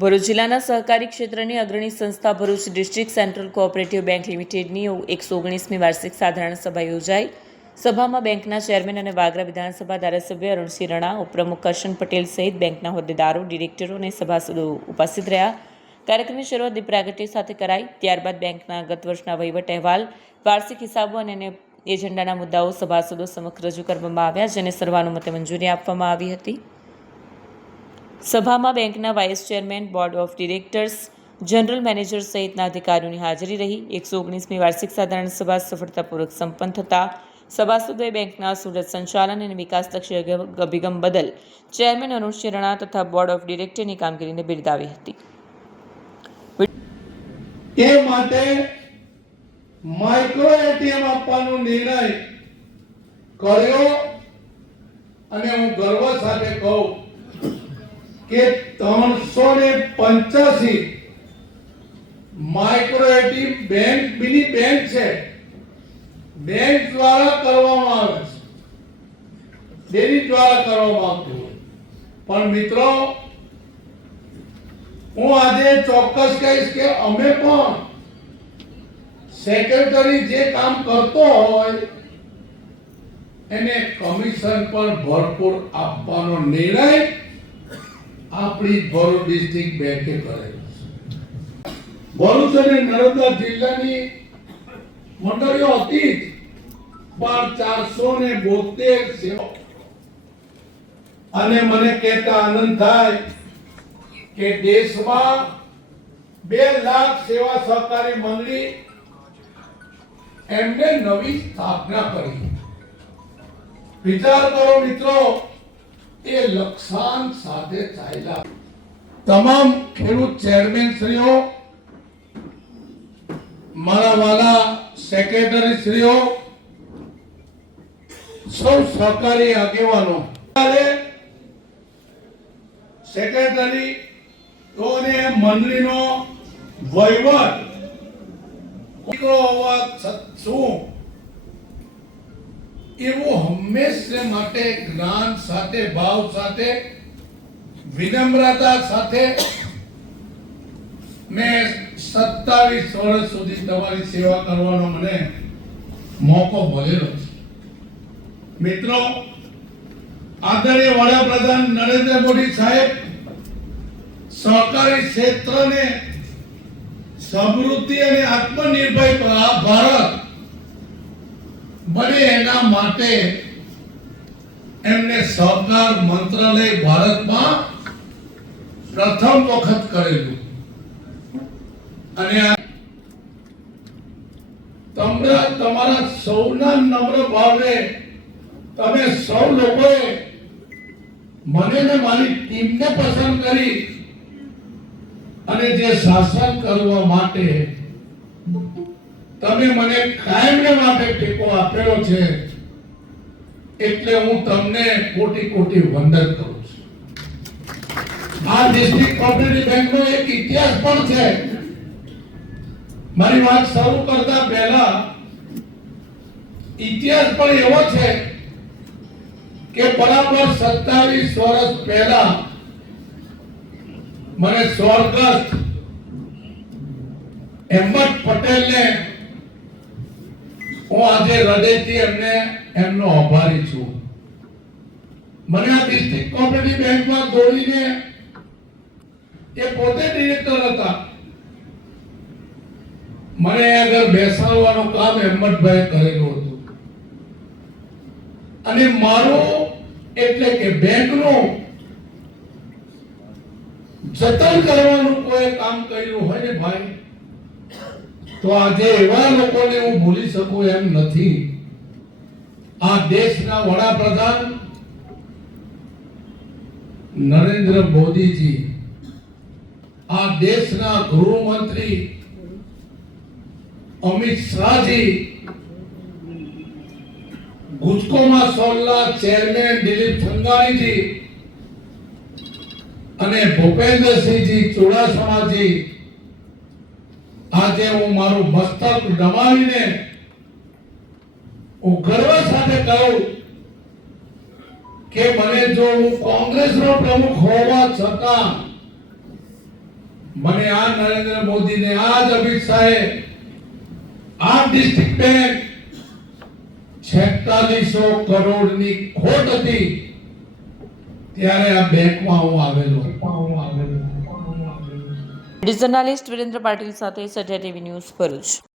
ભરૂચ જિલ્લાના સહકારી ક્ષેત્રની અગ્રણી સંસ્થા Bharuch district central cooperative bank લિમિટેડની 119મી વાર્ષિક સાધારણ સભા યોજાઈ। સભામાં બેંકના ચેરમેન અને વાગરા વિધાનસભા ધારાસભ્ય અરુણસિંહ રણા, ઉપપ્રમુખ કરશન પટેલ સહિત બેંકના હોદ્દેદારો, ડિરેક્ટરો અને સભાસદો ઉપસ્થિત રહ્યા। કાર્યક્રમની શરૂઆત દીપ પ્રાગટ્ય સાથે કરાઈ। ત્યારબાદ બેંકના ગત વર્ષના વહીવટ અહેવાલ, વાર્ષિક હિસાબો અને અન્ય એજન્ડાના મુદ્દાઓ સભાસદો સમક્ષ રજૂ કરવામાં આવ્યા, જેને સર્વાનુમતે મંજૂરી આપવામાં આવી હતી। સભામાં બેંકના vice chairman, board of directors, general manager સહિતના અધિકારીઓની હાજરી રહી। 119મી વાર્ષિક સાધારણ સભા સફળતાપૂર્વક સંપન્ન થતા સભાસદોએ બેંકના સુરત સંચાલન અને વિકાસલક્ષી અભિગમ બદલ ચેરમેન અરુણસિંહ રણા તથા બોર્ડ ઓફ ડિરેક્ટરની કામગીરીને બિરદાવી હતી। એ માટે માઇક્રો એટીએમ આપવાનો નિર્ણય કર્યો અને હું ગર્વ સાથે કહું કે 385 micro ATM bank mini bank છે, બેંક દ્વારા કરવામાં આવે છે, ડેરી દ્વારા કરવામાં આવતું હોય। પણ મિત્રો, હું આજે ચોક્કસ કહીશ કે અમે પણ સેક્રેટરી જે કામ કરતો હોય એને કમિશન પણ ભરપૂર આપવાનો નિર્ણય આપણી ભરૂચ ડિસ્ટ્રિક્ટ બેંકે કરેલો છે। ભરૂચ અને નર્મદા જિલ્લાની મંડળીઓ હતી પણ 472 સેવા, અને મને કહેતા આનંદ થાય કે દેશમાં 2 લાખ સેવા સહકારી મંડળી એમને નવી સ્થાપના કરી। વિચાર કરો મિત્રો, એ લક્ષ્યાંક સાથે ચાલ્યા। તમામ ખેડૂત ચેરમેન શ્રીઓ, મારા વાલા સેક્રેટરી શ્રીઓ, સૌ સહકારી આગેવાનો, સેક્રેટરી તોને મંડળીનો વહીવટ શું એવું હંમેશા માટે જ્ઞાન સાથે, ભાવ સાથે, વિનમ્રતા સાથે મેં 27 વર્ષ સુધી તમારી સેવા કરવાનો મને મોકો મળેલો છે। મિત્રો, આદરણીય વડાપ્રધાન નરેન્દ્ર મોદી સાહેબ સહકારી ક્ષેત્રને સમૃદ્ધિ અને આત્મનિર્ભર ભારત બને એના માટે એમને સહકાર મંત્રાલય ભારતમાં પ્રથમ વખત કરેલું, અને તમારા સૌના નમ્ર ભાવે તમે સૌ લોકોએ મને ને મારી ટીમને પસંદ કરી અને જે શાસન કરવા માટે તમે મને કાયમને માટે ટેકો આપેલો છે, એટલે હું તમને કોટી કોટી વંદન કરું છું। આ ડિસ્ટ્રિક્ટ કોઓપરેટિવ બેંકનો એક ઇતિહાસ પણ છે। મારી વાત શરૂ કરતા પહેલા ઇતિહાસ પણ એવો છે કે બરાબર 27 વર્ષ પહેલા મને સ્વર્ગસ્થ અહેમદ પટેલને હું આજે હૃદયથી એમનો આભારી છું। મને આ ડિસ્ટ્રિક્ટ કોઓપરેટિવ બેંકમાં જોડીને એ પોતે ડિરેક્ટર હતા, મને આગળ બેસાડવાનું કામ અહેમદભાઈ કરેલું હતું, અને મારું એટલે કે બેંકનું જતન કરવાનું કોઈ કામ કર્યું હોય ને ભાઈ, તો આજે એવા લોકોને હું ભૂલી શકું એમ નથી। આ દેશના વડાપ્રધાન નરેન્દ્ર મોદીજી, આ દેશના ગૃહમંત્રી અમિત શાહજી, ગુજકોમા સોલના ચેરમેન દિલીપ સંઘાણીજી અને ભૂપેન્દ્રસિંહજી ચુડાસમાજી, આજે હું મારું મસ્તક નમાવીને હું ગર્વ સાથે કહું કે મને જો હું કોંગ્રેસનો પ્રમુખ હોવા છતાં મને આ નરેન્દ્ર મોદીને આ જ અમિત શાહે આ ડિસ્ટ્રિક્ટ બેંક 4600 કરોડની ખોટ હતી ત્યારે આ બેંકમાં હું આવેલો. જર્નાલિસ્ટ વિરેન્દ્ર પાટીલ સાથે સત્યા ટીવી ન્યૂઝ ભરૂચ.